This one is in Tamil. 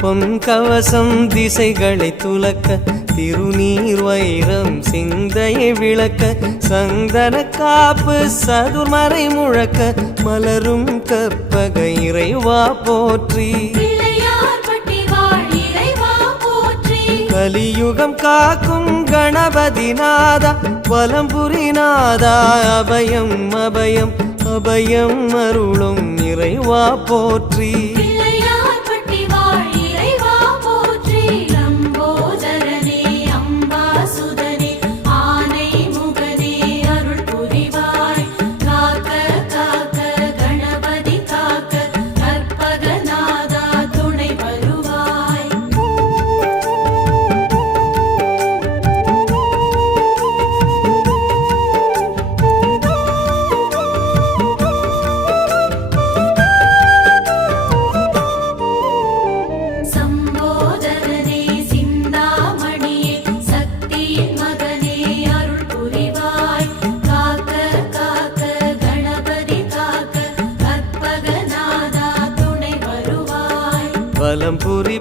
பொன் கவசம் திசைகளை துலக்க திருநீர் வைரம் சிந்தையை விளக்க சந்தன காப்பு சதுர்மறை முழக்க மலரும் கற்பக இறைவா போற்றி கலியுகம் காக்கும் கணபதி நாதா வலம்புரி நாதா அபயம் அபயம் அபயம் அருளும் இறைவா போற்றி வலம்புரி